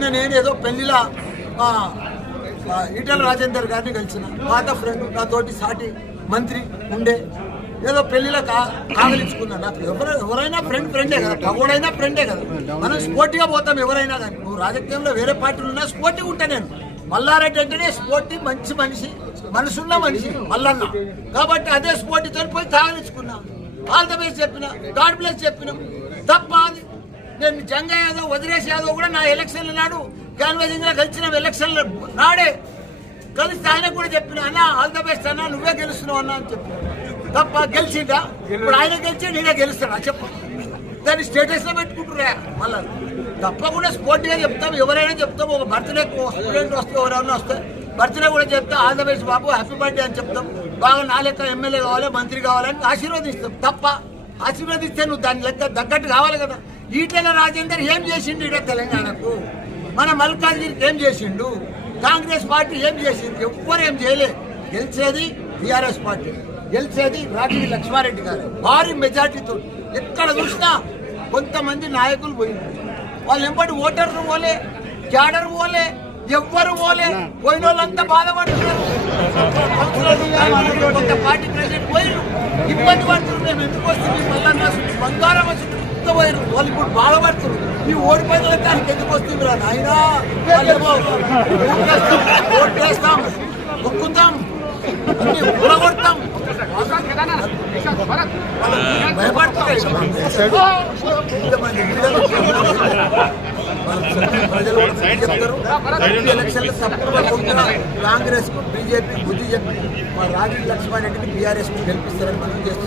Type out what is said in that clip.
నిన్న నేను ఏదో పెళ్ళిలా ఈటల రాజేందర్ గారిని కలిసిన పాత ఫ్రెండ్ నాతోటి సాటి మంత్రి ఉండే ఏదో పెళ్ళిలో కా కాదలించుకున్నాను నాకు ఎవరు ఎవరైనా ఫ్రెండ్ ఫ్రెండే కదా పగోడైనా ఫ్రెండే కదా. మనం స్పోర్టీగా పోతాం ఎవరైనా కానీ. నువ్వు రాజకీయంలో వేరే పార్టీలు ఉన్నా స్పోర్టీ ఉంటా నేను. మల్లారెడ్డి అంటేనే స్పోర్టి మంచి మనిషి మనసున్న మనిషి మల్లన్న. కాబట్టి అదే స్పోర్టితో పోయి కాగలించుకున్నా ఆల్ ద బెస్ట్ చెప్పిన గాడ్ బ్లెస్ చెప్పిన. తప్ప అది నేను జంగా యాదవ్ వదిలేసి యాదవ్ కూడా నా ఎలక్షన్ల నాడు క్యాన్వాసింగ్లో కలిసిన ఎలక్షన్ల నాడే కలిసి ఆయన కూడా చెప్పిన అన్న ఆల్ ద బెస్ట్ అన్న నువ్వే గెలుస్తున్నావు అన్న అని చెప్పి తప్ప గెలిచిందా ఇప్పుడు ఆయన గెలిచి నేనే గెలుస్తాడా చెప్పు. దాన్ని స్టేటస్లో పెట్టుకుంటున్నా మళ్ళా తప్పకుండా స్పోర్ట్గా చెప్తాం. ఎవరైనా చెప్తాం ఒక బర్త్డే స్టూడెంట్ వస్తే ఎవరైనా వస్తే బర్త్డే కూడా చెప్తా ఆల్ ద బెస్ట్ బాబు హ్యాపీ బర్త్డే అని చెప్తాం. బాగా నా లెక్క ఎమ్మెల్యే కావాలి మంత్రి కావాలని ఆశీర్వదిస్తాం. తప్ప ఆశీర్వదిస్తే నువ్వు దాని లెక్క తగ్గట్టు కావాలి కదా. ఈటెల రాజేందర్ ఏం చేసిండు ఇక్కడ తెలంగాణకు? మన మల్కాజ్గిరికి ఏం చేసిండు? కాంగ్రెస్ పార్టీ ఏం చేసింది? ఎవ్వరు ఏం చేయలే. గెలిచేది టీఆర్ఎస్ పార్టీ. గెలిచేది రాజీవ్ లక్ష్మారెడ్డి గారు. భారీ మెజార్టీతో ఎక్కడ చూసినా కొంతమంది నాయకులు పోయింది వాళ్ళు ఎంబడి ఓటర్లు పోలే క్యాడర్ పోలే ఎవ్వరు పోలే పోయిన వాళ్ళంతా బాధపడుతున్నారు కౌన్సిలర్లు కొంత పార్టీ ప్రెసిడెంట్ పోయిరు ఇబ్బంది పడుతున్నారు మేము ఎందుకు వస్తుంది మళ్ళా బంగారం వచ్చి పోయారు వాళ్ళు ఇప్పుడు బాధపడుతున్నారు మీ ఓడిపోయిన దానికి ఎందుకు వస్తుంది రా నాయనా వాళ్ళేమో ఓట్లేస్తాం, ఓట్లేస్తాం మొక్కుతాం అన్ని ప్రజలు చెప్తారు ఎలక్షన్లు తప్పకుండా కాంగ్రెస్కు బీజేపీ బుద్ధి చెప్పి మా రాజీవ్ లక్ష్మారెడ్డిని బీఆర్ఎస్కు గెలిపిస్తారని మనం చేస్తున్నాం